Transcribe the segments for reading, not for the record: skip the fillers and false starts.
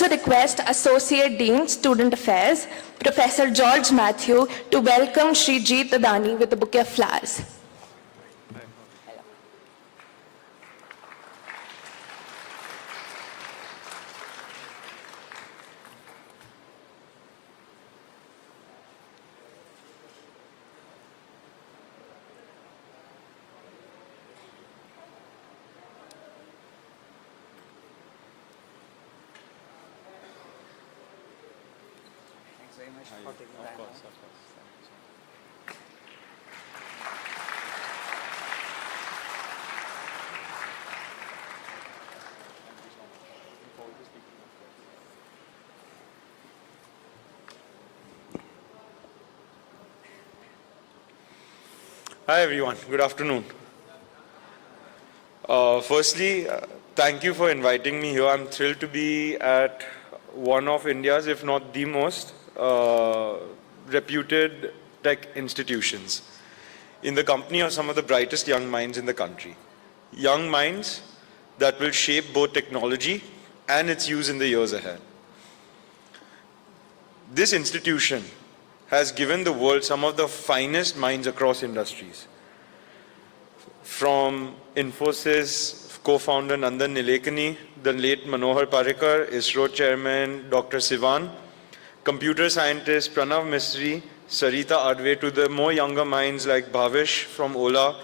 also request Associate Dean, Student Affairs, Professor George Matthew, to welcome Shri JEET Adani with a bouquet of flowers. Hi everyone, good afternoon. Firstly, thank you for inviting me here. I'm thrilled to be at one of India's, if not the most, reputed tech institutions in the company of some of the brightest young minds in the country. Young minds that will shape both technology and its use in the years ahead. This institution has given the world some of the finest minds across industries. From Infosys co-founder Nandan Nilekani, the late Manohar Parrikar, ISRO chairman Dr. Sivan, computer scientist Pranav Misri, Sarita Adve, to the more younger minds like Bhavish from Ola,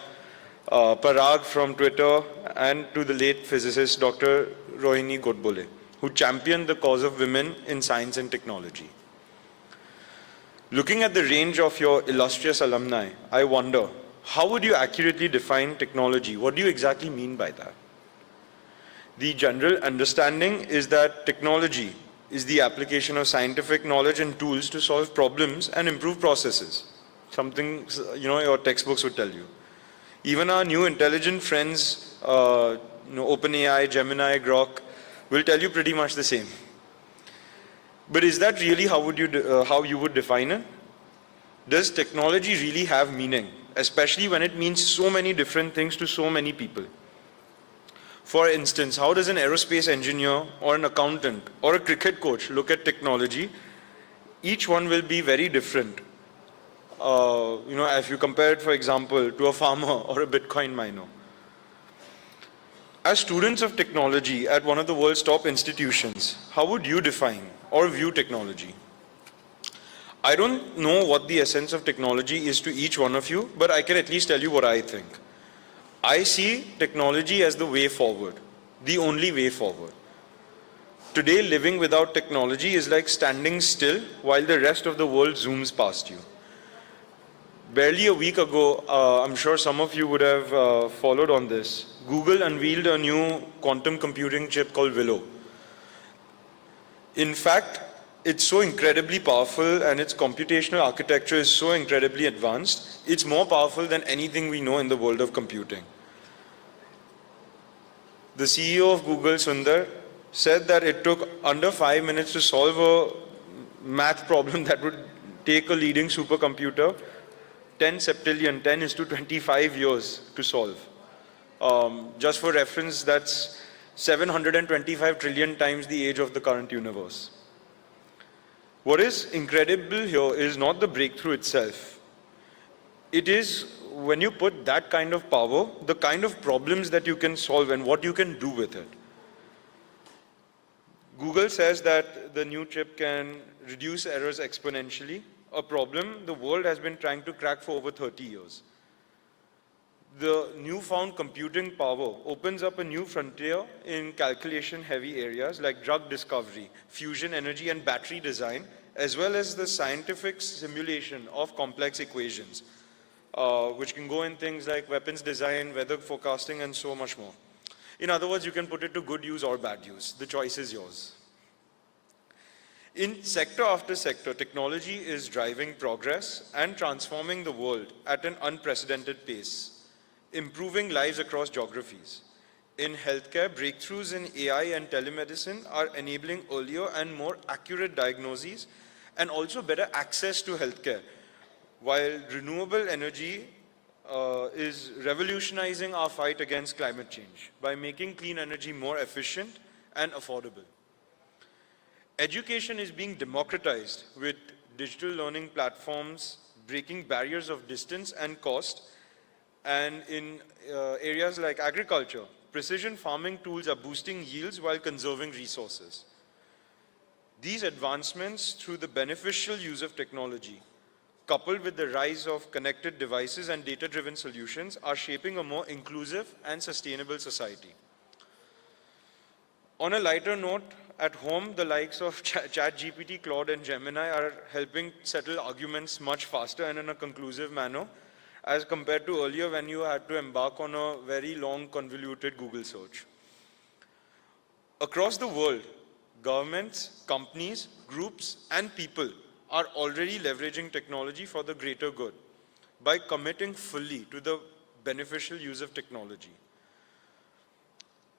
Parag from Twitter, and to the late physicist Dr. Rohini Godbole, who championed the cause of women in science and technology. Looking at the range of your illustrious alumni, I wonder, how would you accurately define technology? What do you exactly mean by that? The general understanding is that technology is the application of scientific knowledge and tools to solve problems and improve processes. Something, your textbooks would tell you. Even our new intelligent friends, OpenAI, Gemini, Grok, will tell you pretty much the same. But is that really how you would define it? Does technology really have meaning, especially when it means so many different things to so many people? For instance, how does an aerospace engineer or an accountant or a cricket coach look at technology? Each one will be very different. If you compare it, for example, to a farmer or a Bitcoin miner. As students of technology at one of the world's top institutions, how would you define or view technology? I don't know what the essence of technology is to each one of you, but I can at least tell you what I think. I see technology as the way forward, the only way forward. Today, living without technology is like standing still while the rest of the world zooms past you. Barely a week ago, I'm sure some of you would have followed on this. Google unveiled a new quantum computing chip called Willow. In fact, it's so incredibly powerful and its computational architecture is so incredibly advanced, it's more powerful than anything we know in the world of computing. The CEO of Google, Sundar, said that it took under 5 minutes to solve a math problem that would take a leading supercomputer 10 septillion, 10 is to 25 years to solve. Just for reference, that's 725 trillion times the age of the current universe. What is incredible here is not the breakthrough itself. It is when you put that kind of power, the kind of problems that you can solve and what you can do with it. Google says that the new chip can reduce errors exponentially, a problem the world has been trying to crack for over 30 years. The newfound computing power opens up a new frontier in calculation-heavy areas like drug discovery, fusion energy, and battery design, as well as the scientific simulation of complex equations, which can go in things like weapons design, weather forecasting, and so much more. In other words, you can put it to good use or bad use. The choice is yours. In sector after sector, technology is driving progress and transforming the world at an unprecedented pace, improving lives across geographies. In healthcare, breakthroughs in AI and telemedicine are enabling earlier and more accurate diagnoses and also better access to healthcare, while renewable energy is revolutionizing our fight against climate change by making clean energy more efficient and affordable. Education is being democratized with digital learning platforms breaking barriers of distance and cost. And in areas like agriculture, precision farming tools are boosting yields while conserving resources. These advancements through the beneficial use of technology, coupled with the rise of connected devices and data-driven solutions, are shaping a more inclusive and sustainable society. On a lighter note, at home, the likes of ChatGPT, Claude, and Gemini are helping settle arguments much faster and in a conclusive manner, as compared to earlier when you had to embark on a very long, convoluted Google search. Across the world, governments, companies, groups, and people are already leveraging technology for the greater good by committing fully to the beneficial use of technology.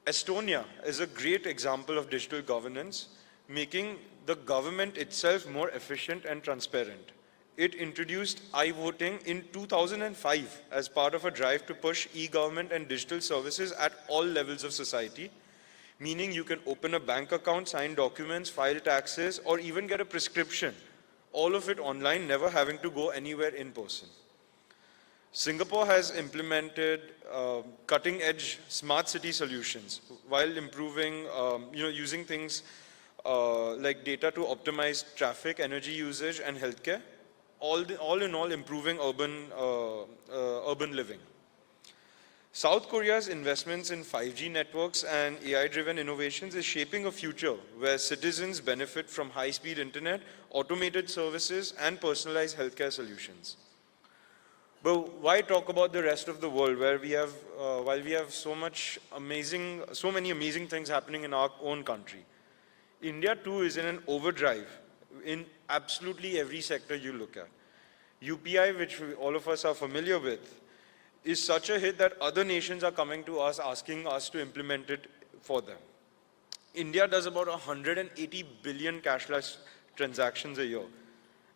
Estonia is a great example of digital governance, making the government itself more efficient and transparent. It introduced e-voting in 2005 as part of a drive to push e-government and digital services at all levels of society, meaning you can open a bank account, sign documents, file taxes, or even get a prescription, all of it online, never having to go anywhere in person. Singapore has implemented cutting-edge smart city solutions while improving, using things like data to optimize traffic, energy usage, and healthcare. All in all, improving urban living. South Korea's investments in 5G networks and AI-driven innovations is shaping a future where citizens benefit from high-speed internet, automated services, and personalized healthcare solutions. But why talk about the rest of the world where we have, while we have so many amazing things happening in our own country? India too is in an overdrive in absolutely every sector you look at. UPI, which all of us are familiar with, is such a hit that other nations are coming to us asking us to implement it for them. India does about 180 billion cashless transactions a year.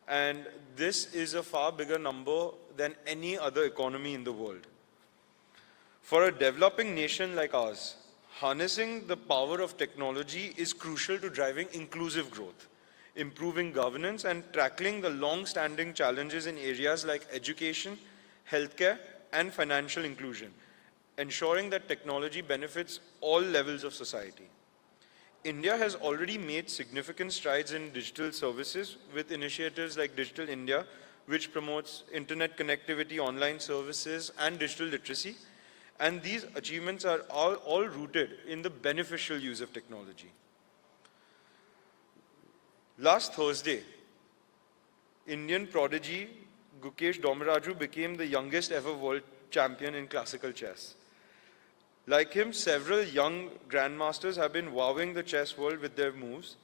And this is a far bigger number than any other economy in the world. For a developing nation like ours, harnessing the power of technology is crucial to driving inclusive growth, improving governance, and tackling the long-standing challenges in areas like education, healthcare, and financial inclusion, ensuring that technology benefits all levels of society. India has already made significant strides in digital services with initiatives like Digital India, which promotes internet connectivity, online services, and digital literacy. And these achievements are all rooted in the beneficial use of technology. Last Thursday, Indian prodigy Gukesh Domaraju became the youngest ever world champion in classical chess. Like him, several young grandmasters have been wowing the chess world with their moves.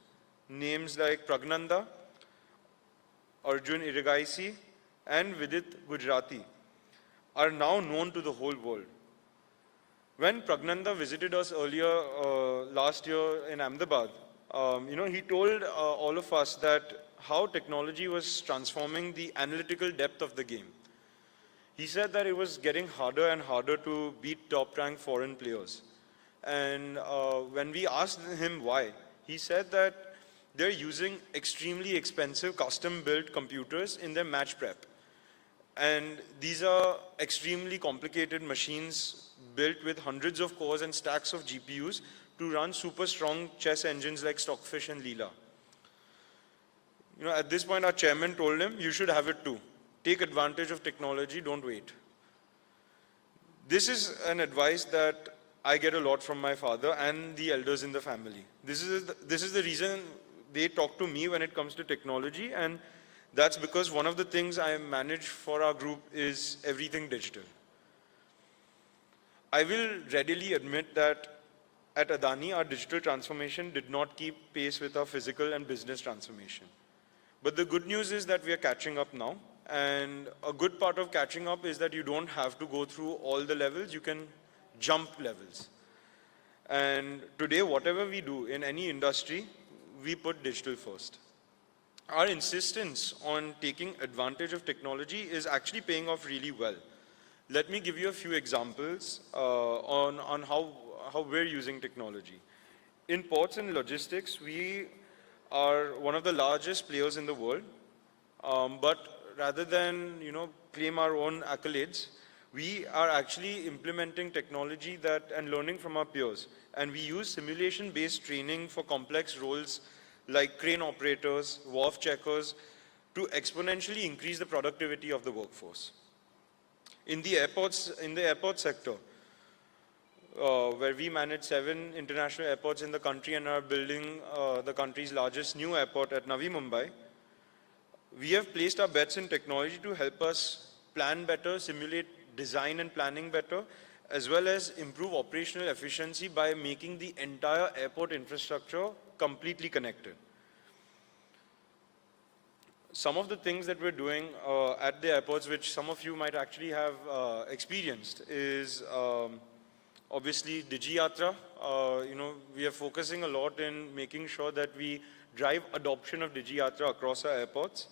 Names like Pragnanda, Arjun Irigaisi, and Vidit Gujarati are now known to the whole world. When Pragnanda visited us earlier last year in Ahmedabad, he told all of us that how technology was transforming the analytical depth of the game. He said that it was getting harder and harder to beat top-ranked foreign players. And when we asked him why, he said that they're using extremely expensive custom-built computers in their match prep. And these are extremely complicated machines built with hundreds of cores and stacks of GPUs to run super strong chess engines like Stockfish and Leela. At this point, our chairman told him, you should have it too. Take advantage of technology, don't wait. This is an advice that I get a lot from my father and the elders in the family. This is the reason they talk to me when it comes to technology, and that's because one of the things I manage for our group is everything digital. I will readily admit that at Adani, our digital transformation did not keep pace with our physical and business transformation. But the good news is that we are catching up now. And a good part of catching up is that you don't have to go through all the levels, you can jump levels. And today, whatever we do in any industry, we put digital first. Our insistence on taking advantage of technology is actually paying off really well. Let me give you a few examples on how we're using technology. In ports and logistics, we are one of the largest players in the world, but rather than claim our own accolades, we are actually implementing technology that and learning from our peers, and we use simulation-based training for complex roles like crane operators, wharf checkers, to exponentially increase the productivity of the workforce. In the airport sector, where we manage 7 international airports in the country and are building the country's largest new airport at Navi Mumbai, we have placed our bets in technology to help us plan better, simulate design and planning better, as well as improve operational efficiency by making the entire airport infrastructure completely connected. Some of the things that we're doing at the airports, which some of you might actually have experienced, is obviously DigiYatra. We are focusing a lot in making sure that we drive adoption of DigiYatra across our airports.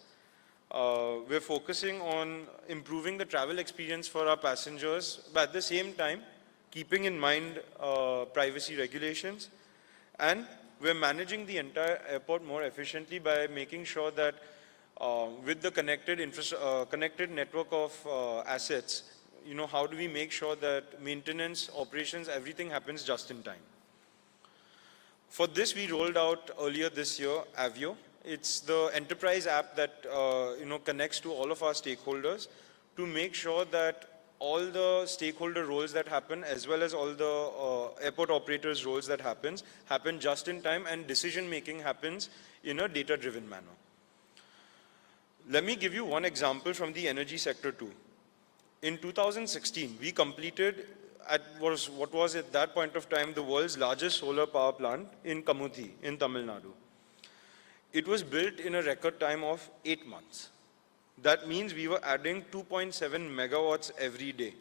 We're focusing on improving the travel experience for our passengers, but at the same time, keeping in mind privacy regulations. And we're managing the entire airport more efficiently by making sure that with the connected network of assets, how do we make sure that maintenance, operations, everything happens just in time. For this, we rolled out earlier this year, Avio. It's the enterprise app that connects to all of our stakeholders to make sure that all the stakeholder roles that happen, as well as all the airport operators roles that happen just in time, and decision making happens in a data-driven manner. Let me give you one example from the energy sector too. In 2016, we completed what was at that point of time the world's largest solar power plant in Kamuthi in Tamil Nadu. It was built in a record time of 8 months. That means we were adding 2.7 megawatts every day.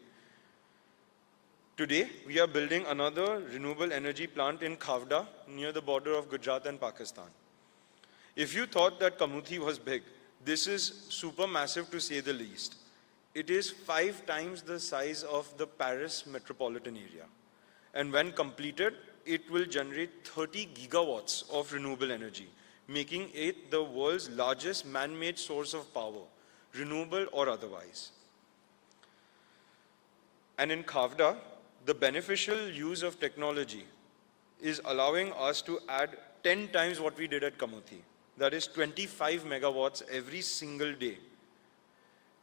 Today, we are building another renewable energy plant in Khavda, near the border of Gujarat and Pakistan. If you thought that Kamuthi was big, this is super massive to say the least. It is 5 times the size of the Paris metropolitan area. And when completed, it will generate 30 gigawatts of renewable energy, making it the world's largest man-made source of power, renewable or otherwise. And in Khavda, the beneficial use of technology is allowing us to add 10 times what we did at Kamuthi. That is 25 megawatts every single day.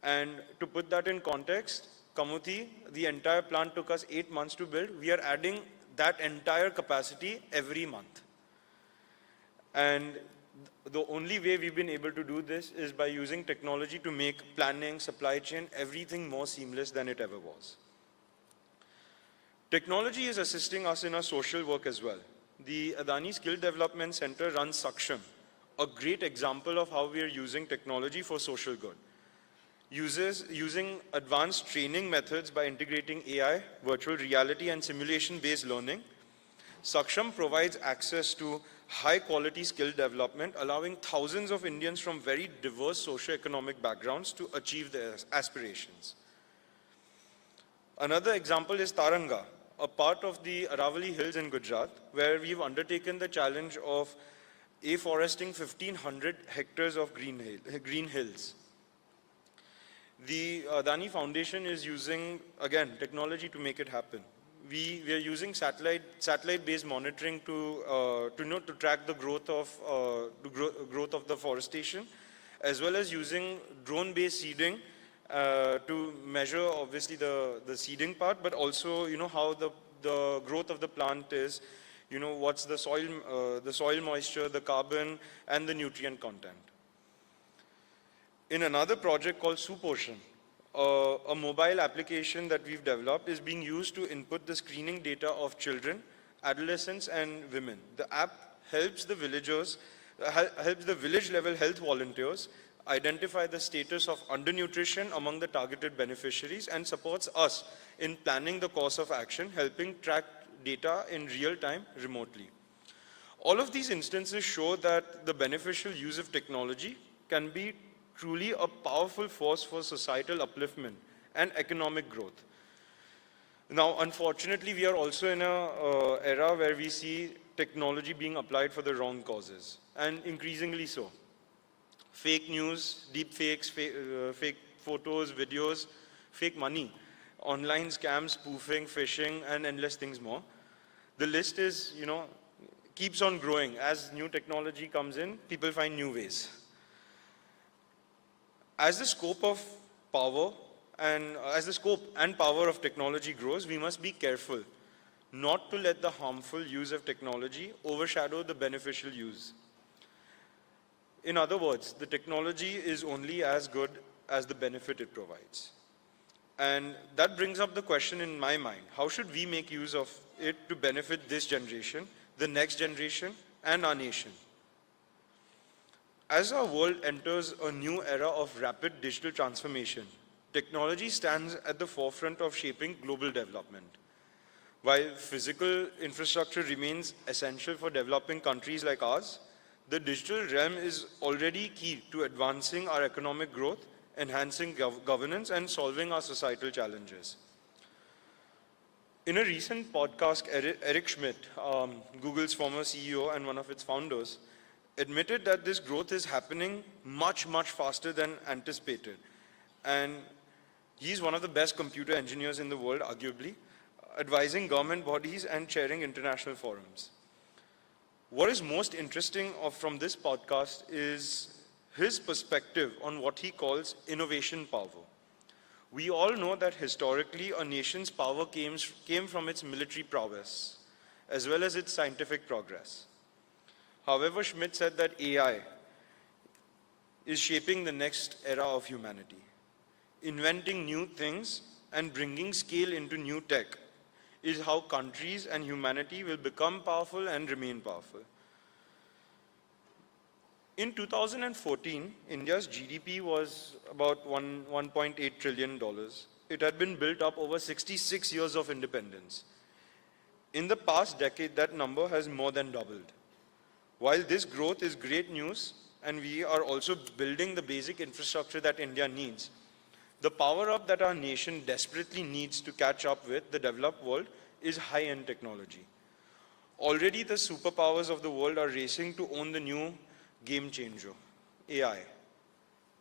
And to put that in context, Kamuthi, the entire plant took us 8 months to build. We are adding that entire capacity every month. And the only way we've been able to do this is by using technology to make planning, supply chain, everything more seamless than it ever was. Technology is assisting us in our social work as well. The Adani Skill Development Center runs Saksham, a great example of how we are using technology for social good. Using advanced training methods by integrating AI, virtual reality, and simulation-based learning, Saksham provides access to high-quality skill development, allowing thousands of Indians from very diverse socio-economic backgrounds to achieve their aspirations. Another example is Taranga, a part of the Aravalli Hills in Gujarat, where we've undertaken the challenge of afforesting 1,500 hectares of green hills. The Adani Foundation is using, again, technology to make it happen. We are using satellite-based monitoring to track the growth of the forestation, as well as using drone-based seeding to measure, obviously, the seeding part, but also, how the growth of the plant is, what's the soil moisture, the carbon, and the nutrient content. In another project called Suposhan, a mobile application that we've developed is being used to input the screening data of children, adolescents, and women. The app helps the village level health volunteers identify the status of undernutrition among the targeted beneficiaries and supports us in planning the course of action, helping track data in real time remotely. All of these instances show that the beneficial use of technology can be truly a powerful force for societal upliftment and economic growth. Now, unfortunately, we are also in an era where we see technology being applied for the wrong causes, and increasingly so. Fake news, deep fakes, fake photos, videos, fake money, online scams, spoofing, phishing, and endless things more. The list is, keeps on growing. As new technology comes in, people find new ways. As the scope and power of technology grows, we must be careful not to let the harmful use of technology overshadow the beneficial use. In other words, the technology is only as good as the benefit it provides. And that brings up the question in my mind, how should we make use of it to benefit this generation, the next generation, and our nation? As our world enters a new era of rapid digital transformation, technology stands at the forefront of shaping global development. While physical infrastructure remains essential for developing countries like ours, the digital realm is already key to advancing our economic growth, enhancing governance, and solving our societal challenges. In a recent podcast, Eric Schmidt, Google's former CEO and one of its founders, admitted that this growth is happening much, much faster than anticipated. And he's one of the best computer engineers in the world, arguably, advising government bodies and chairing international forums. What is most interesting from this podcast is his perspective on what he calls innovation power. We all know that historically a nation's power came from its military prowess, as well as its scientific progress. However, Schmidt said that AI is shaping the next era of humanity. Inventing new things and bringing scale into new tech is how countries and humanity will become powerful and remain powerful. In 2014, India's GDP was about $1.8 trillion. It had been built up over 66 years of independence. In the past decade, that number has more than doubled. While this growth is great news, and we are also building the basic infrastructure that India needs, the power-up that our nation desperately needs to catch up with the developed world is high-end technology. Already the superpowers of the world are racing to own the new game changer, AI.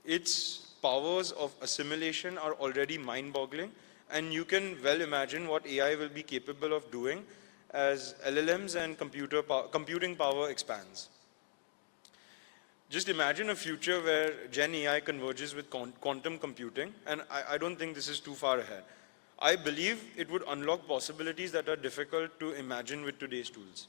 Its powers of assimilation are already mind-boggling, and you can well imagine what AI will be capable of doing as LLMs and computing power expands. Just imagine a future where Gen AI converges with quantum computing, and I don't think this is too far ahead. I believe it would unlock possibilities that are difficult to imagine with today's tools.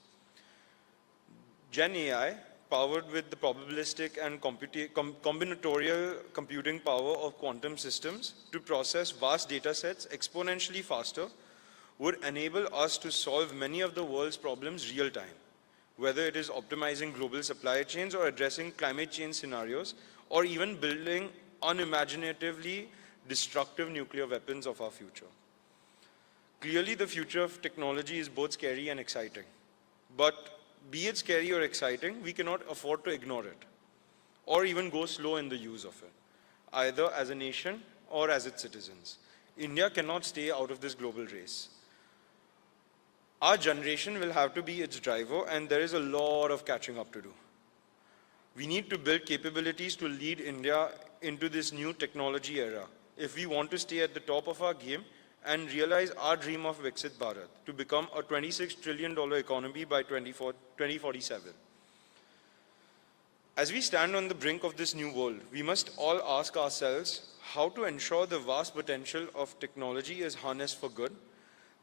Gen AI, powered with the probabilistic and combinatorial computing power of quantum systems to process vast data sets exponentially faster, would enable us to solve many of the world's problems real time, whether it is optimizing global supply chains or addressing climate change scenarios, or even building unimaginatively destructive nuclear weapons of our future. Clearly, the future of technology is both scary and exciting. But be it scary or exciting, we cannot afford to ignore it, or even go slow in the use of it, either as a nation or as its citizens. India cannot stay out of this global race. Our generation will have to be its driver, and there is a lot of catching up to do. We need to build capabilities to lead India into this new technology era if we want to stay at the top of our game and realize our dream of Viksit Bharat to become a $26 trillion economy by 2047. As we stand on the brink of this new world, we must all ask ourselves how to ensure the vast potential of technology is harnessed for good.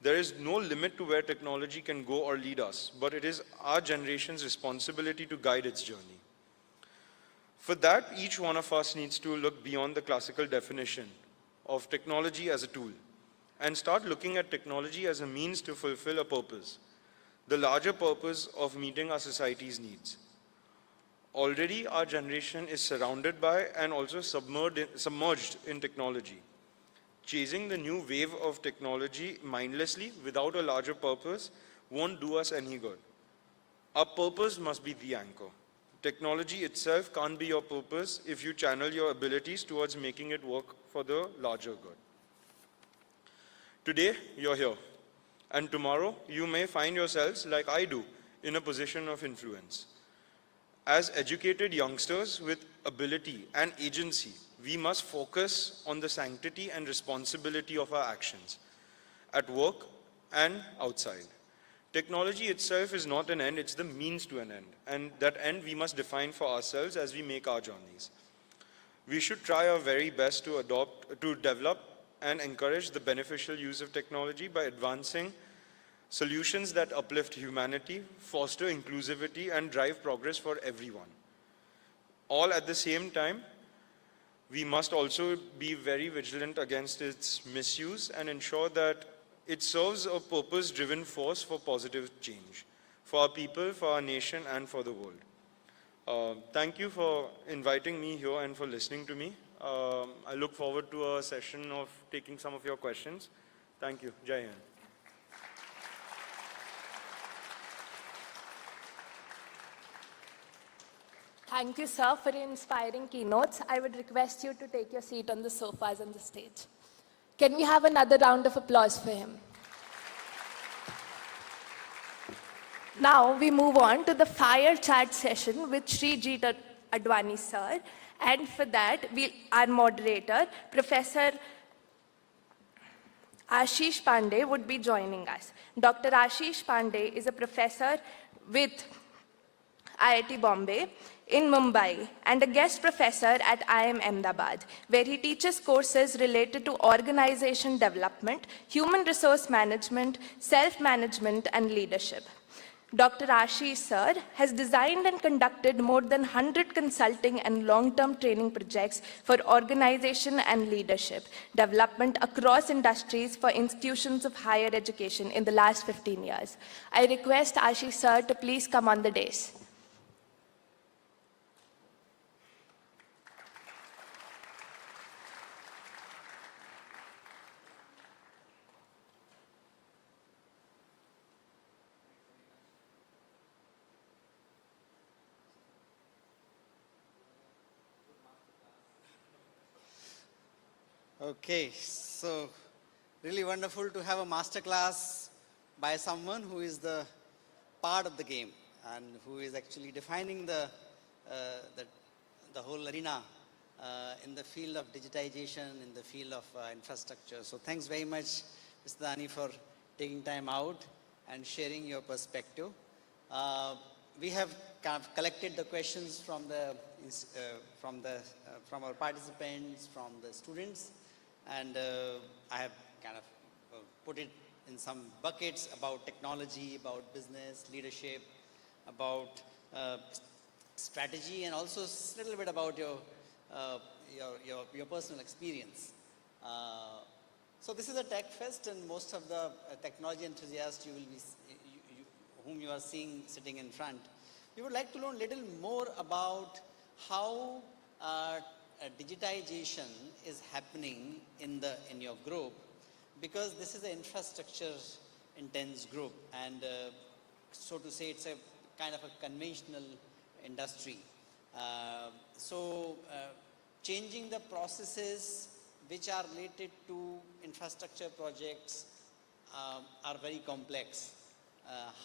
There is no limit to where technology can go or lead us, but it is our generation's responsibility to guide its journey. For that, each one of us needs to look beyond the classical definition of technology as a tool and start looking at technology as a means to fulfill a purpose, the larger purpose of meeting our society's needs. Already, our generation is surrounded by and also submerged in technology. Chasing the new wave of technology mindlessly without a larger purpose won't do us any good. Our purpose must be the anchor. Technology itself can't be your purpose if you channel your abilities towards making it work for the larger good. Today, you're here, and tomorrow you may find yourselves, like I do, in a position of influence. As educated youngsters with ability and agency, we must focus on the sanctity and responsibility of our actions at work and outside. Technology itself is not an end, it's the means to an end. And that end we must define for ourselves as we make our journeys. We should try our very best to develop and encourage the beneficial use of technology by advancing solutions that uplift humanity, foster inclusivity, and drive progress for everyone. All at the same time, we must also be very vigilant against its misuse and ensure that it serves a purpose-driven force for positive change, for our people, for our nation, and for the world. Thank you for inviting me here and for listening to me. I look forward to a session of taking some of your questions. Thank you. Jai Hind. Thank you, sir, for your inspiring keynotes. I would request you to take your seat on the sofas on the stage. Can we have another round of applause for him? Now we move on to the fire chat session with Shri JEET Adani, sir. And for that, our moderator, Professor Ashish Pandey, would be joining us. Dr. Ashish Pandey is a professor with IIT Bombay in Mumbai and a guest professor at IIM Ahmedabad, where he teaches courses related to organization development, human resource management, self-management, and leadership. Dr. Ashish sir has designed and conducted more than 100 consulting and long-term training projects for organization and leadership development across industries for institutions of higher education in the last 15 years. I request Ashish sir to please come on the dais. Okay, so really wonderful to have a master class by someone who is the part of the game and who is actually defining the whole arena in the field of digitization, in the field of infrastructure. So thanks very much, Mr. Adani, for taking time out and sharing your perspective. We have kind of collected the questions from our participants, from the students, and I have kind of put it in some buckets about technology, about business, leadership, about strategy, and also a little bit about your personal experience. So this is a Techfest, and most of the technology enthusiasts whom you are seeing sitting in front, we would like to learn a little more about how digitization is happening in your group, because this is an infrastructure intense group, and so to say it's a kind of a conventional industry. So changing the processes which are related to infrastructure projects are very complex.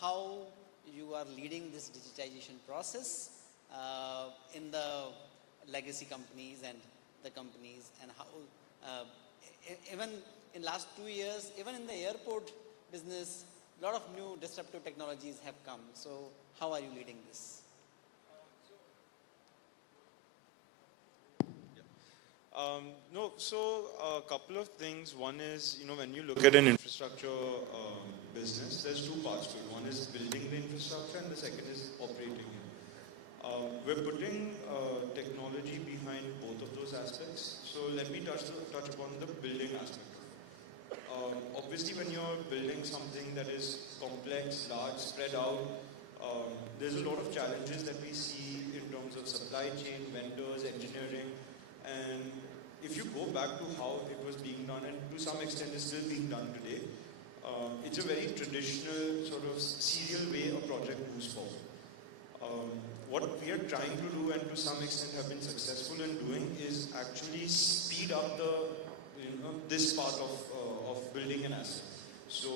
How you are leading this digitization process in the legacy companies and the companies, and how even in last 2 years, even in the airport business, a lot of new disruptive technologies have come. So how are you leading this? So a couple of things. One is, when you look at an infrastructure business, there's two parts to it. One is building the infrastructure, and the second is operating it. We're putting technology behind both of those aspects. So let me touch upon the building aspect. Obviously, when you're building something that is complex, large, spread out, there's a lot of challenges that we see in terms of supply chain, vendors, engineering. And if you go back to how it was being done, and to some extent is still being done today, it's a very traditional sort of serial way a project moves forward. What we are trying to do, and to some extent have been successful in doing, is actually speed up this part of building an asset. So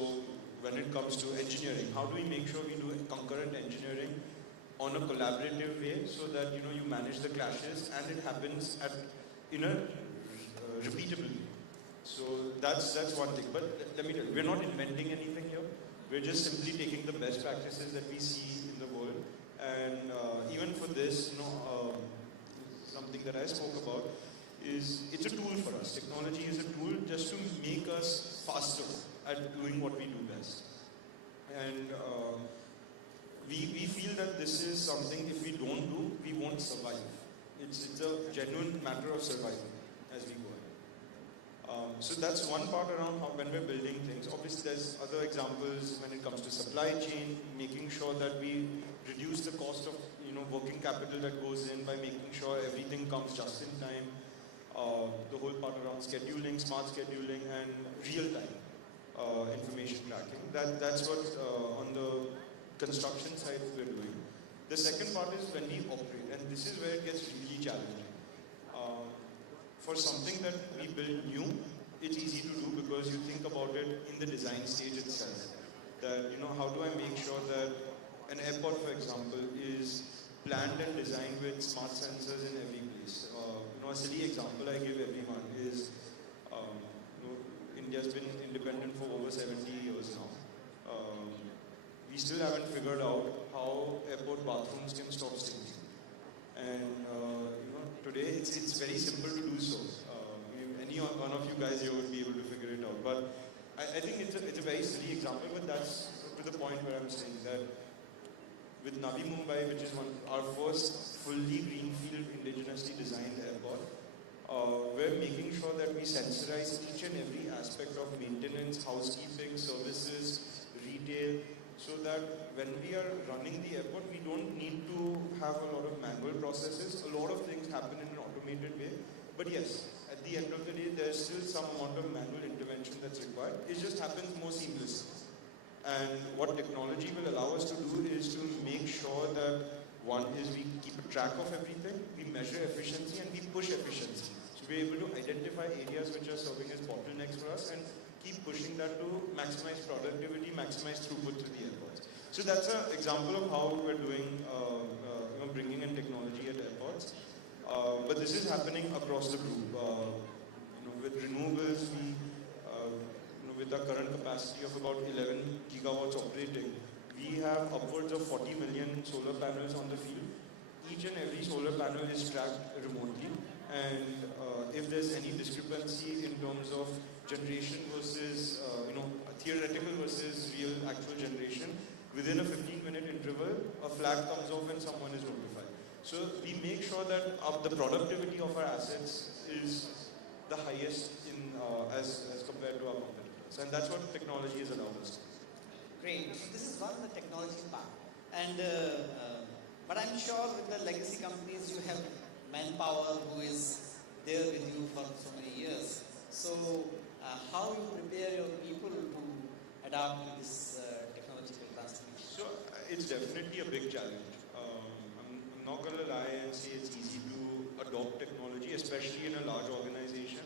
when it comes to engineering, how do we make sure we do concurrent engineering on a collaborative way so that you manage the clashes and it happens in a repeatable way. So that's one thing. But let me tell you, we're not inventing anything here. We're just simply taking the best practices that we see in the world. And even for this, something that I spoke about is it's a tool for us. Technology is a tool just to make us faster at doing what we do best. And we feel that this is something if we don't do, we won't survive. It's a genuine matter of survival as we go ahead. So that's one part around how when we're building things. Obviously there's other examples when it comes to supply chain, making sure that we reduce the cost of working capital that goes in by making sure everything comes just in time. The whole part around scheduling, smart scheduling, and real-time information tracking. That's what on the construction side we're doing. The second part is when we operate, and this is where it gets really challenging. For something that we build new, it's easy to do because you think about it in the design stage itself. That, how do I make sure that an airport, for example, is planned and designed with smart sensors in every place. A silly example I give everyone is India's been independent for over 70 years now. We still haven't figured out how airport bathrooms can stop stinking. And today it's very simple to do so. Any one of you guys here would be able to figure it out. But I think it's a very silly example, but that's to the point where I'm saying that with Navi Mumbai, which is our first fully greenfield indigenously designed airport, we're making sure that we sensorize each and every aspect of maintenance, housekeeping, services, retail, so that when we are running the airport, we don't need to have a lot of manual processes. A lot of things happen in an automated way. But yes, at the end of the day, there's still some amount of manual intervention that's required. It just happens more seamlessly. And what technology will allow us to do is to make sure that one is we keep a track of everything, we measure efficiency and we push efficiency. So we're able to identify areas which are serving as bottlenecks for us and keep pushing that to maximize productivity, maximize throughput through the airports. So that's an example of how we're doing, bringing in technology at airports. But this is happening across the group. With renewables, with our current capacity of about 11 gigawatts operating, we have upwards of 40 million solar panels on the field. Each and every solar panel is tracked remotely, and if there's any discrepancy in terms of generation versus, theoretical versus real actual generation, within a 15-minute interval, a flag comes off and someone is notified. So we make sure that the productivity of our assets is the highest as compared to our competitors. And that's what technology has allowed us to. Great. So this is one of the technology part. And but I'm sure with the legacy companies you have manpower who is there with you for so many years. So how you prepare your people to adapt to this technological transformation? So it's definitely a big challenge. I'm not going to lie and say it's easy to adopt technology, especially in a large organization.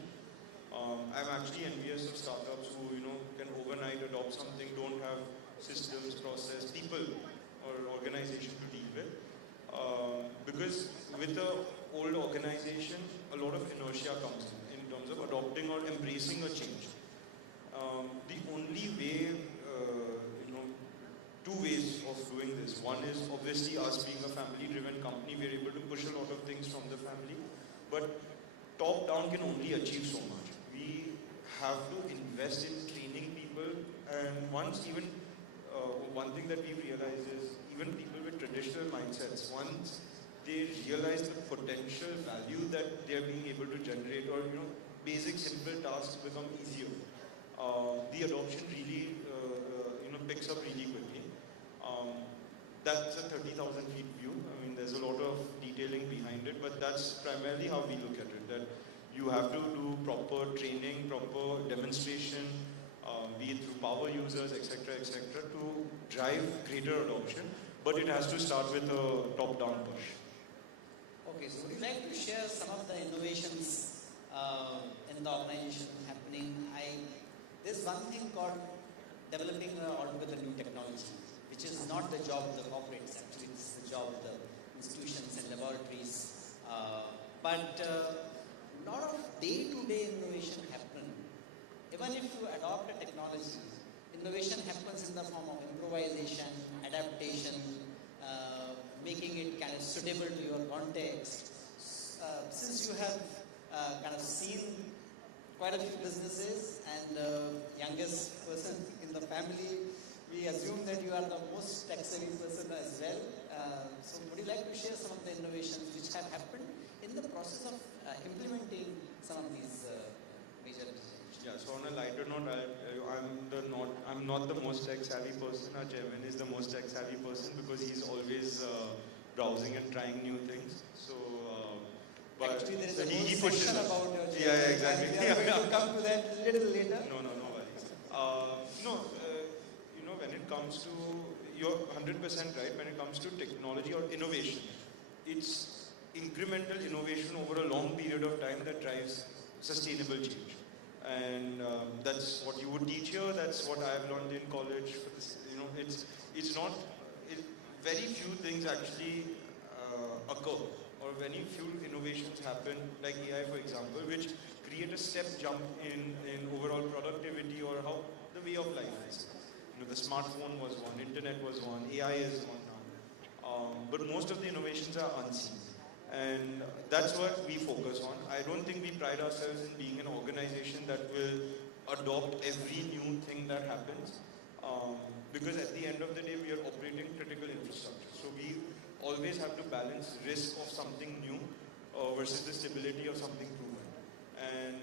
I'm actually envious of startups who, can overnight adopt something, don't have systems, process, people, or organization to deal with. Because with the old organization, a lot of inertia comes in terms of adopting or embracing a change. The only way, two ways of doing this. One is obviously us being a family-driven company, we're able to push a lot of things from the family, but top-down can only achieve so much. We have to invest in training people, and one thing that we've realized is even people with traditional mindsets, once they realize the potential value that they're being able to generate, or basic simple tasks become easier, the adoption really picks up really quickly. That's a 30,000 feet view. I mean, there's a lot of detailing behind it, but that's primarily how we look at it, that you have to do proper training, proper demonstration, be it through power users, etc., to drive greater adoption, but it has to start with a top-down push. Okay, so would you like to share some of the innovations in the organization happening? There's one thing called developing an technology, which is not the job of the corporates. Actually, this is the job of the institutions and laboratories. But a lot of day-to-day innovation happen. Even if you adopt a technology, innovation happens in the form of improvisation, adaptation, making it kind of suitable to your context. Since you have kind of seen quite a few businesses and youngest person in the family, we assume that you are the most tech-savvy person as well. So would you like to share some of the innovations which have happened in the process of implementing some of these major decisions? Yeah, so on a lighter note, I'm not the most tech-savvy person. Our chairman is the most tech-savvy person because he's always browsing and trying new things. So, but actually, there is a he whole pushes section us. about your Yeah, chairman, exactly. and we are going to come to that a little later. No worries. You know, when it comes to, you're 100% right, when it comes to technology or innovation, it's incremental innovation over a long period of time that drives sustainable change. And that's what you would teach here, that's what I've learned in college. For this, you know, it's not, very few things actually occur, or very few innovations happen, like AI for example, which create a step jump in overall productivity or how the way of life is. You know, the smartphone was one, internet was one, AI is one now. But most of the innovations are unseen. And that's what we focus on. I don't think we pride ourselves in being an organization that will adopt every new thing that happens. Because at the end of the day, we are operating critical infrastructure. So we always have to balance risk of something new versus the stability of something proven. And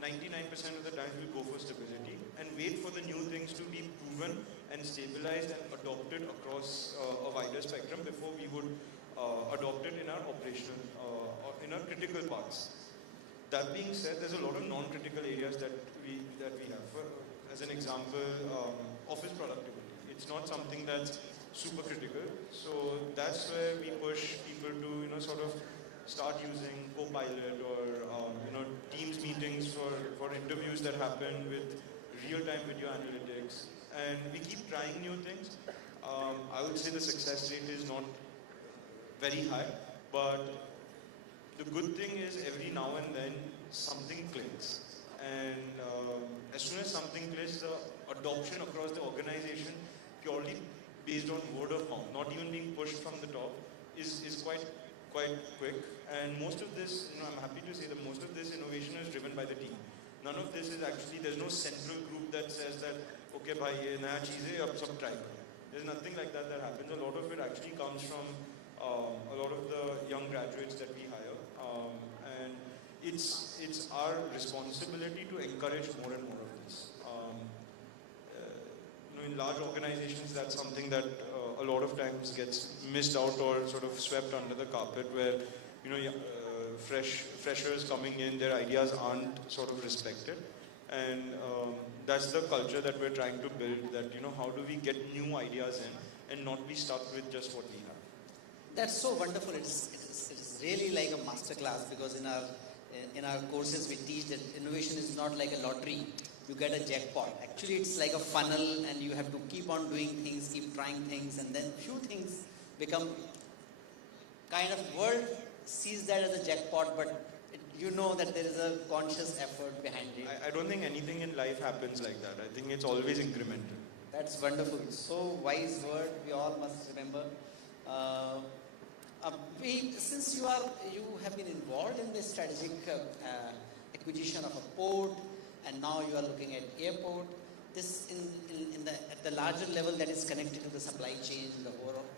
99% of the time we'll go for stability and wait for the new things to be proven and stabilized and adopted across a wider spectrum before we would adopt it in our operational, or in our critical parts. That being said, there's a lot of non-critical areas that we have. As an example, office productivity. It's not something that's super critical. So that's where we push people to, you know, sort of start using Copilot or, you know, Teams meetings for interviews that happen with real-time video analytics. And we keep trying new things. I would say the success rate is not very high, but the good thing is every now and then something clicks. And as soon as something clicks, the adoption across the organization purely based on word of mouth, not even being pushed from the top, is quite quick. And most of this, you know, I'm happy to say that most of this innovation is driven by the team. None of this is actually, there's no central group that says that, okay, bhai, ye naya cheez hai, ab sab try karo. There's nothing like that happens. A lot of it actually comes from a lot of the young graduates that we hire. And it's our responsibility to encourage more and more of this. You know, in large organizations, that's something that a lot of times gets missed out or sort of swept under the carpet, where, you know, freshers coming in, their ideas aren't sort of respected. And that's the culture that we're trying to build, that, you know, how do we get new ideas in and not be stuck with just what we have. That's so wonderful. It's really like a master class, because in our courses we teach that innovation is not like a lottery. You get a jackpot. Actually, it's like a funnel, and you have to keep on doing things, keep trying things, and then few things become kind of, world sees that as a jackpot, but you know that there is a conscious effort behind it. I don't think anything in life happens like that. I think it's always incremental. That's wonderful. So wise word, we all must remember. Since you have been involved in the strategic acquisition of a port, and now you are looking at airport, this at the larger level that is connected to the supply chain, the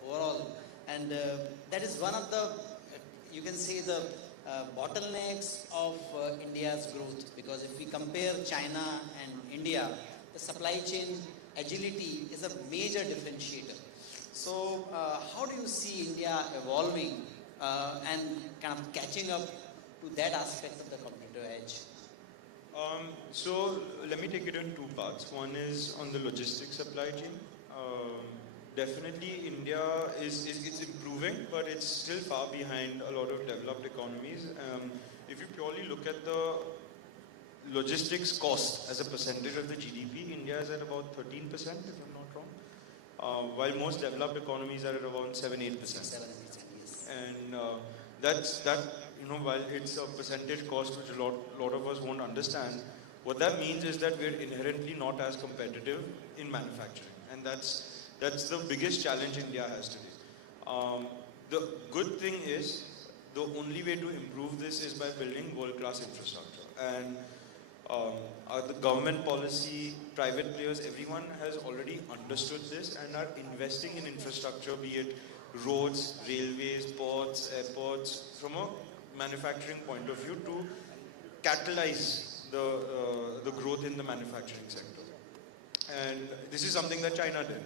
overall, and that is one of the, you can say, the bottlenecks of India's growth, because if we compare China and India, the supply chain agility is a major differentiator. So how do you see India evolving and kind of catching up to that aspect of the computer edge? So let me take it in two parts. One is on the logistics supply chain. Definitely India it's improving, but it's still far behind a lot of developed economies. If you purely look at the logistics cost as a percentage of the GDP, India is at about 13%, if I'm not while most developed economies are at around 7-8%. 7%, yes. And while it's a percentage cost which a lot of us won't understand, what that means is that we're inherently not as competitive in manufacturing, and that's the biggest challenge India has today. The good thing is, the only way to improve this is by building world-class infrastructure. And the government policy, private players, everyone has already understood this and are investing in infrastructure, be it roads, railways, ports, airports, from a manufacturing point of view to catalyze the growth in the manufacturing sector. And this is something that China did.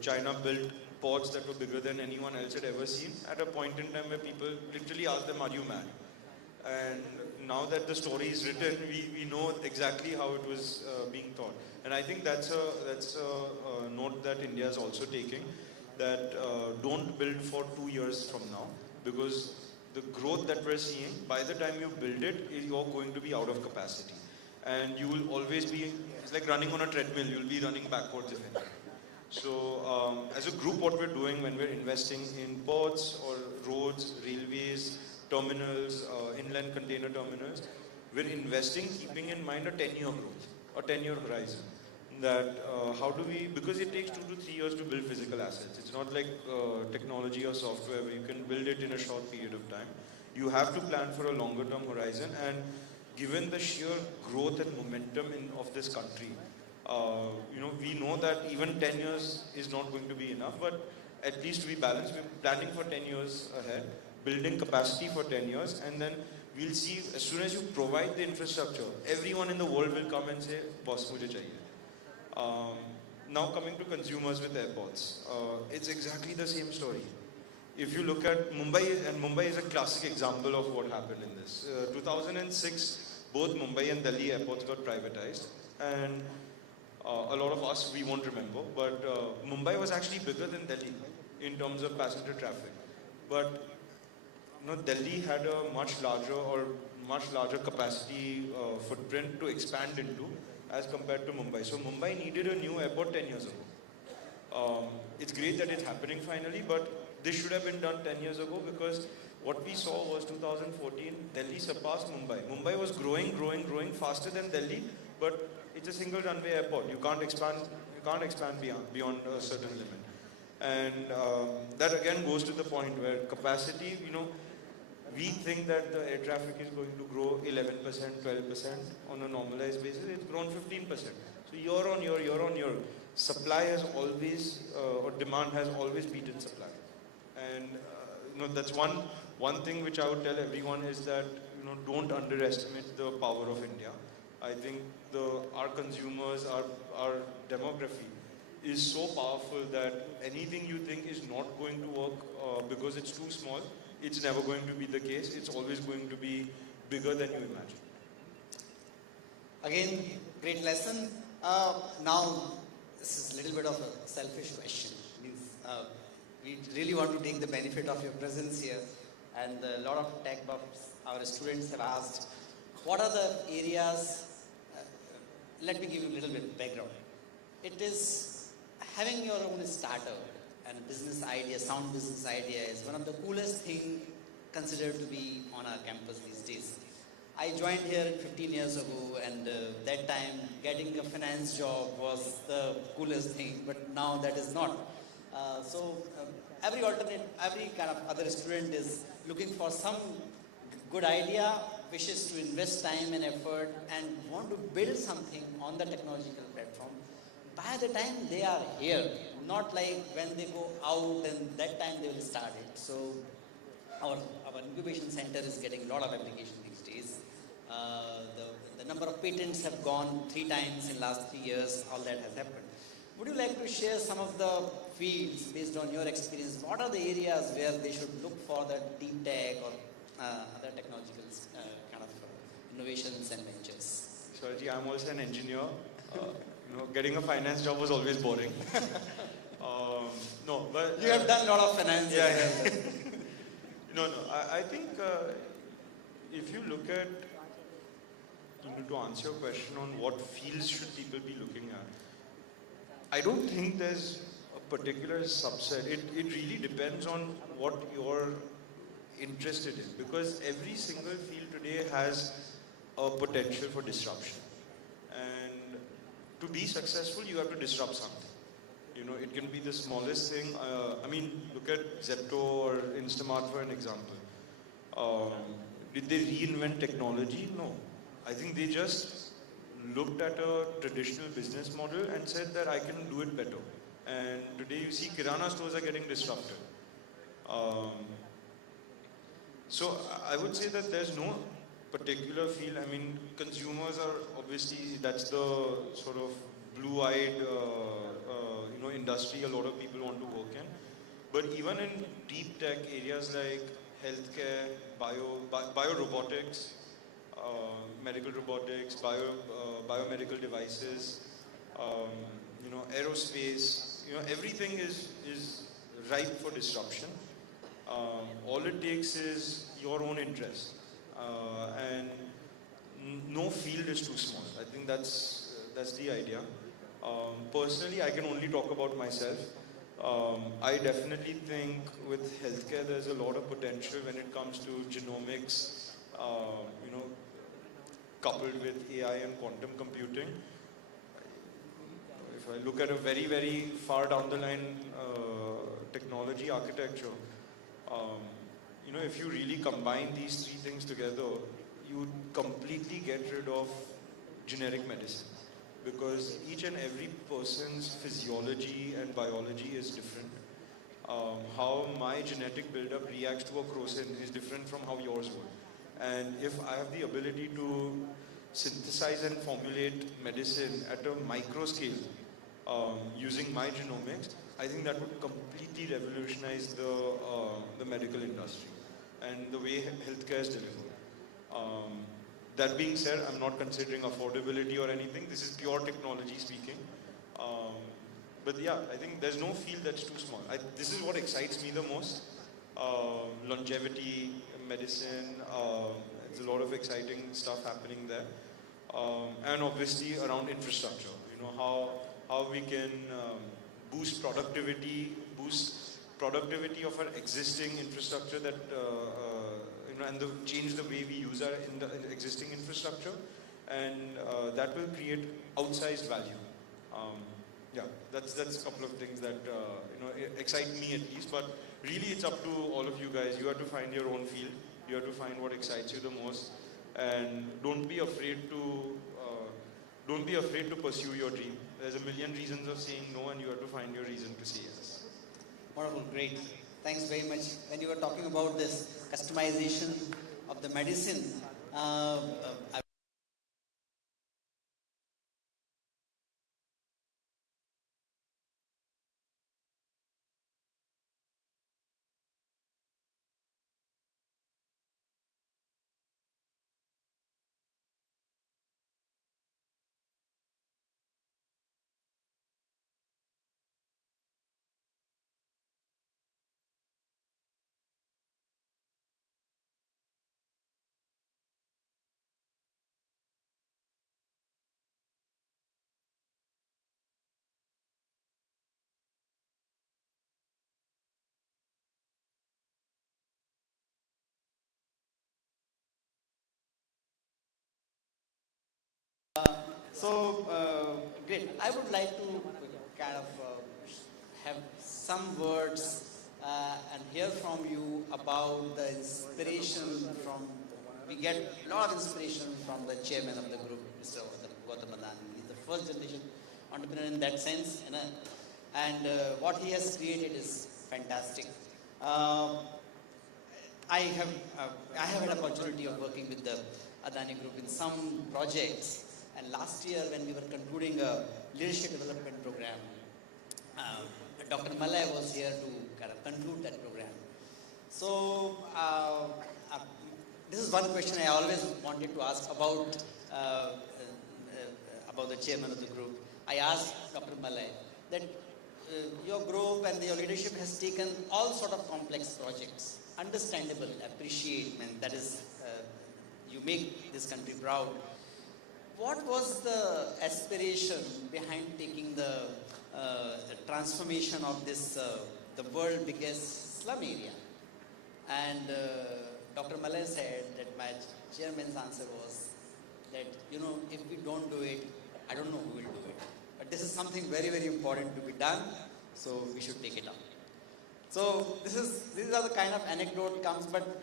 China built ports that were bigger than anyone else had ever seen at a point in time where people literally asked them, "Are you mad?" And now that the story is written, we know exactly how it was being taught. And I think that's a note that India is also taking, that don't build for 2 years from now, because the growth that we're seeing, by the time you build it, you're going to be out of capacity. And you will always be, it's like running on a treadmill, you'll be running backwards if anything. So as a group, what we're doing when we're investing in ports or roads, railways, terminals, inland container terminals, we're investing keeping in mind a 10-year growth, a 10-year horizon. That how do we, because it takes 2 to 3 years to build physical assets. It's not like technology or software where you can build it in a short period of time. You have to plan for a longer term horizon, and given the sheer growth and momentum of this country, we know that even 10 years is not going to be enough, but at least we balance. We're planning for 10 years ahead, building capacity for 10 years, and then we'll see, as soon as you provide the infrastructure, everyone in the world will come and say, "Boss, mujhe chahiye." Now coming to consumers with airports, it's exactly the same story. If you look at Mumbai, and Mumbai is a classic example of what happened in this. 2006, both Mumbai and Delhi airports got privatized, and a lot of us, we won't remember, but Mumbai was actually bigger than Delhi in terms of passenger traffic. But Delhi had a much larger capacity footprint to expand into as compared to Mumbai. So Mumbai needed a new airport 10 years ago. It's great that it's happening finally, but this should have been done 10 years ago, because what we saw was 2014, Delhi surpassed Mumbai. Mumbai was growing faster than Delhi, but it's a single runway airport. You can't expand beyond a certain limit. And that again goes to the point where capacity, we think that the air traffic is going to grow 11%, 12% on a normalized basis. It's grown 15%. So year on year, supply has always, or demand has always beaten supply. And that's one thing which I would tell everyone is that, don't underestimate the power of India. I think our consumers, our demography is so powerful that anything you think is not going to work because it's too small, it's never going to be the case. It's always going to be bigger than you imagine. Again, great lesson. Now, this is a little bit of a selfish question. We really want to take the benefit of your presence here, and a lot of tech buffs, our students have asked, what are the areas, let me give you a little bit of background. It is having your own startup and a business idea, sound business idea, is one of the coolest thing considered to be on our campus these days. I joined here 15 years ago, and that time getting a finance job was the coolest thing, but now that is not. Every kind of other student is looking for some good idea, wishes to invest time and effort, and want to build something on the technological platform. By the time they are here, not like when they go out and that time they will start it. So our incubation center is getting a lot of application these days. The number of patents have gone 3 times in last 3 years, all that has happened. Would you like to share some of the fields based on your experience? What are the areas where they should look for the deep tech or other technological kind of innovations and ventures? Sorry, I'm also an engineer. Getting a finance job was always boring. No, but you have done a lot of finance. Yeah. No. I think if you look at, to answer your question on what fields should people be looking at, I don't think there's a particular subset. It really depends on what you're interested in, because every single field today has a potential for disruption. And to be successful, you have to disrupt something. You know, it can be the smallest thing. I mean, look at Zepto or Instamart for an example. Um, did they reinvent technology? No. I think they just looked at a traditional business model and said that I can do it better. And today you see Kirana stores are getting disrupted. Um, so I would say that there's no particular field. I mean, consumers are obviously, that's the sort of blue-eyed, industry a lot of people want to work in. But even in deep tech areas like healthcare, biorobotics, medical robotics, biomedical devices, aerospace, everything is ripe for disruption. All it takes is your own interest, and no field is too small. I think that's the idea. Personally, I can only talk about myself. I definitely think with healthcare there's a lot of potential when it comes to genomics, coupled with AI and quantum computing. If I look at a very, very far down the line technology architecture, if you really combine these three things together, you completely get rid of generic medicine, because each and every person's physiology and biology is different. How my genetic buildup reacts to a crocin is different from how yours would. And if I have the ability to synthesize and formulate medicine at a micro scale using my genomics, I think that would completely revolutionize the medical industry and the way healthcare is delivered. That being said, I'm not considering affordability or anything. This is pure technology speaking. But yeah, I think there's no field that's too small. This is what excites me the most. Longevity, medicine, there's a lot of exciting stuff happening there. And obviously around infrastructure, how we can boost productivity of our existing infrastructure that, and change the way we use our in the existing infrastructure, and that will create outsized value. Yeah, that's a couple of things that excite me at least. But really, it's up to all of you guys. You have to find your own field. You have to find what excites you the most, and don't be afraid to pursue your dream. There's a million reasons of saying no, and you have to find your reason to say yes. Wonderful, great. Thanks very much. When you were talking about this customization of the medicine, great. I would like to kind of have some words and hear from you about the inspiration from. We get a lot of inspiration from the chairman of the group, Mr. Gautam Adani. He's the first generation entrepreneur in that sense, and what he has created is fantastic. I have had an opportunity of working with the Adani Group in some projects, and last year when we were concluding a leadership development program, Dr. Malay was here to kind of conclude that program. So this is one question I always wanted to ask about the chairman of the group. I asked Dr. Malay that your group and your leadership has taken all sort of complex projects. Understandable, appreciate, and that is, you make this country proud. What was the aspiration behind taking the transformation of this, the world biggest slum area. And Dr. Malay said that my chairman's answer was that, if we don't do it, I don't know who will do it. But this is something very, very important to be done, so we should take it up. So these are the kind of anecdote comes, but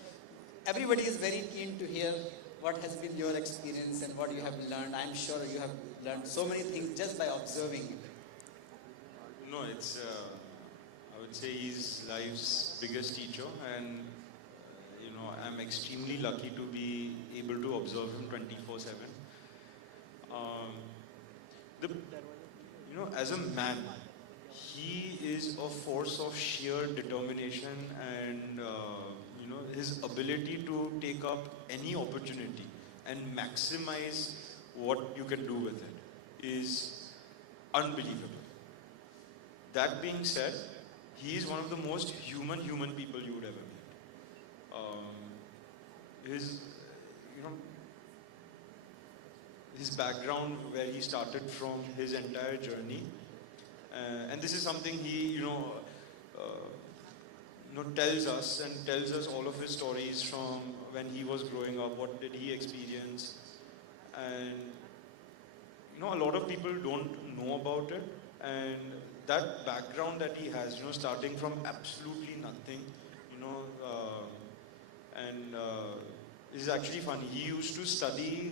everybody is very keen to hear what has been your experience and what you have learned. I'm sure you have learned so many things just by observing. No, it's, I would say he's life's biggest teacher, and I'm extremely lucky to be able to observe him 24/7. As a man, he is a force of sheer determination and his ability to take up any opportunity and maximize what you can do with it is unbelievable. That being said, he is one of the most human people you would ever meet. His background, where he started from, his entire journey, and this is something he, tells us and tells us all of his stories from when he was growing up. What did he experience? And a lot of people don't know about it, and that background that he has, starting from absolutely nothing, is actually funny. He used to study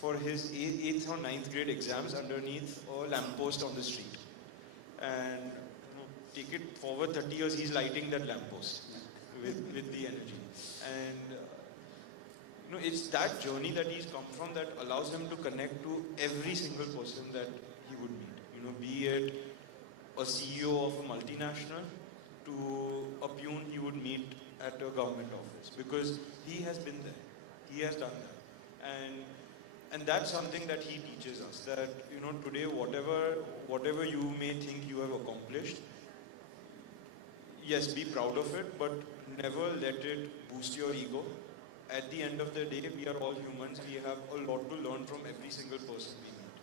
for his 8th or 9th grade exams underneath a lamppost on the street. And take it forward 30 years, he's lighting that lamppost with the energy. And it's that journey that he's come from that allows him to connect to every single person that he would meet. Be it a CEO of a multinational to a peon he would meet at a government office, because he has been there, he has done that, and that's something that he teaches us, that today whatever you may think you have accomplished, yes, be proud of it, but never let it boost your ego. At the end of the day, we are all humans. We have a lot to learn from every single person we meet,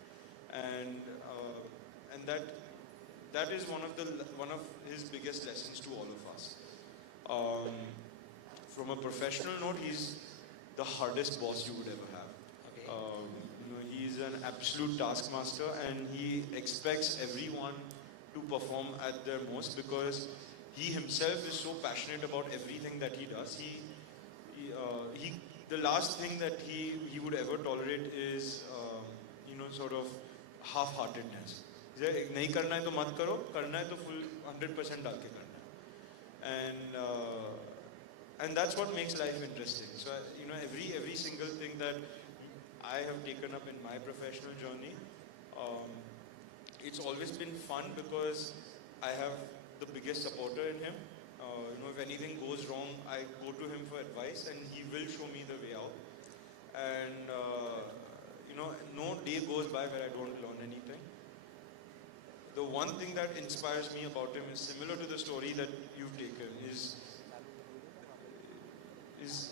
and that is one of his biggest lessons to all of us. From a professional note, he's the hardest boss you would ever have. Okay. He's an absolute taskmaster, and he expects everyone to perform at their most, because he himself is so passionate about everything that he does. The last thing that he would ever tolerate is sort of half-heartedness. नहीं करना है तो मत करो, करना है तो full 100% डाल के करना है. And that's what makes life interesting. So every single thing that I have taken up in my professional journey, it's always been fun because I have the biggest supporter in him. If anything goes wrong, I go to him for advice, and he will show me the way out. And no day goes by where I don't learn anything. The one thing that inspires me about him is similar to the story that you've taken. Is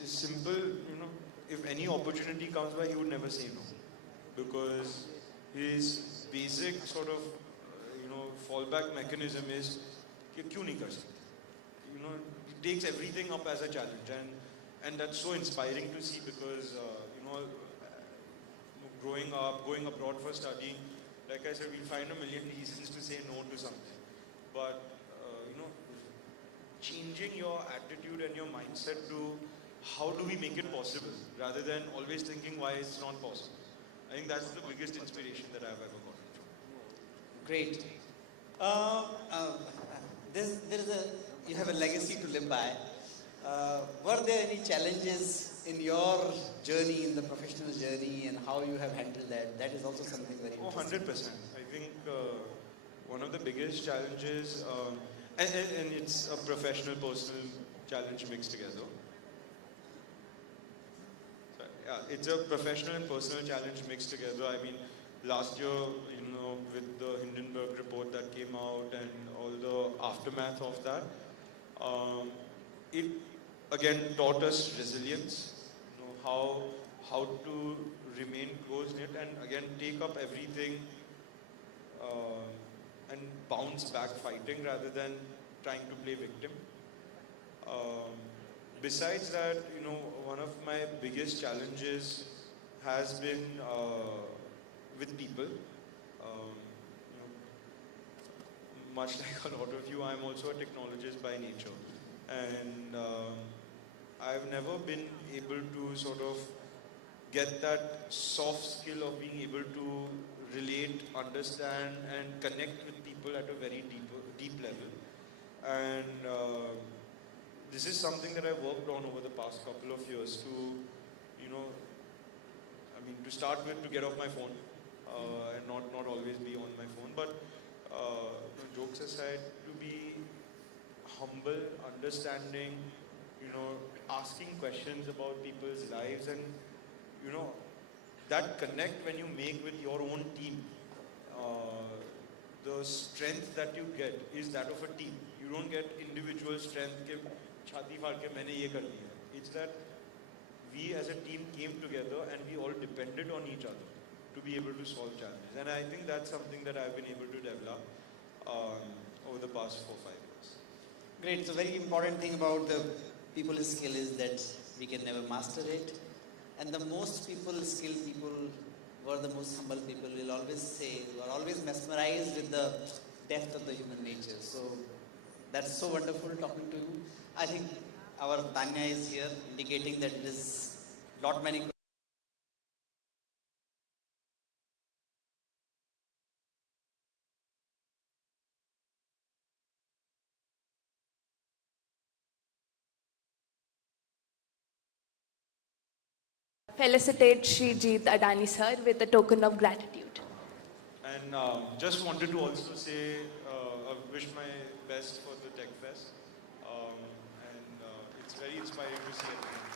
simple. If any opportunity comes by, he would never say no, because his basic sort of fallback mechanism is कि क्यों नहीं कर सकते. He takes everything up as a challenge, and that's so inspiring to see, because growing up, going abroad for studying, like I said, we find a million reasons to say no to something, but changing your attitude and your mindset to how do we make it possible, rather than always thinking why it's not possible. I think that's the biggest inspiration that I've ever gotten from. Great. You have a legacy to live by. Were there any challenges in your journey, in the professional journey, and how you have handled that? That is also something very interesting. 100%. I think one of the biggest challenges, and it's a professional, personal challenge mixed together. It's a professional and personal challenge mixed together. I mean, last year, with the Hindenburg report that came out and all the aftermath of that, it again taught us resilience, how to remain close-knit and again take up everything and bounce back fighting rather than trying to play victim. Um, Besides that, one of my biggest challenges has been with people. You know, much like a lot of you, I'm also a technologist by nature. And I've never been able to sort of get that soft skill of being able to relate, understand, and connect with people at a very deep level. And this is something that I worked on over the past couple of years to, to start with, to get off my phone and not always be on my phone. But jokes aside, to be humble, understanding, asking questions about people's lives, and that connect when you make with your own team. The strength that you get is that of a team. You don't get individual strength ke chhati faad ke maine ye kar liya. It's that we as a team came together and we all depended on each other to be able to solve challenges. And I think that's something that I've been able to develop over the past 4-5 years. Great. So very important thing about the people skill is that we can never master it. And the most skilled people were the most humble people. Will always say, you are always mesmerized with the depth of the human nature. So that's so wonderful talking to you. I think our Tanya is here indicating that it is lot many. Felicitate Shri JEET Adani sir with a token of gratitude. And just wanted to also say, wish my best for the Techfest. And it's very inspiring to see everything.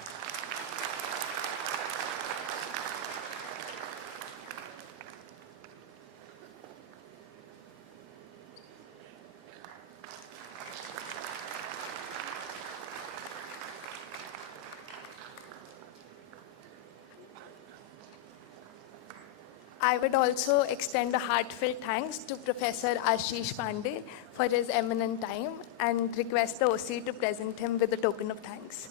I would also extend a heartfelt thanks to Professor Ashish Pandey for his eminent time and request the OC to present him with a token of thanks.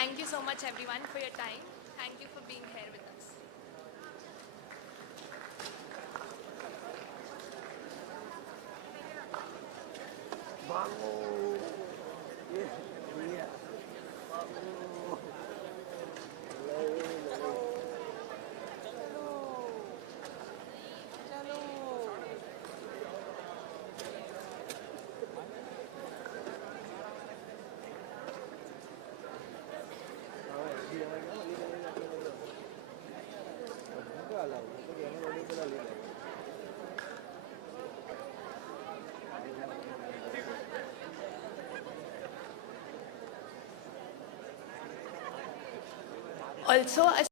Thank you so much, everyone, for your time. Thank you for being here with us. Also, a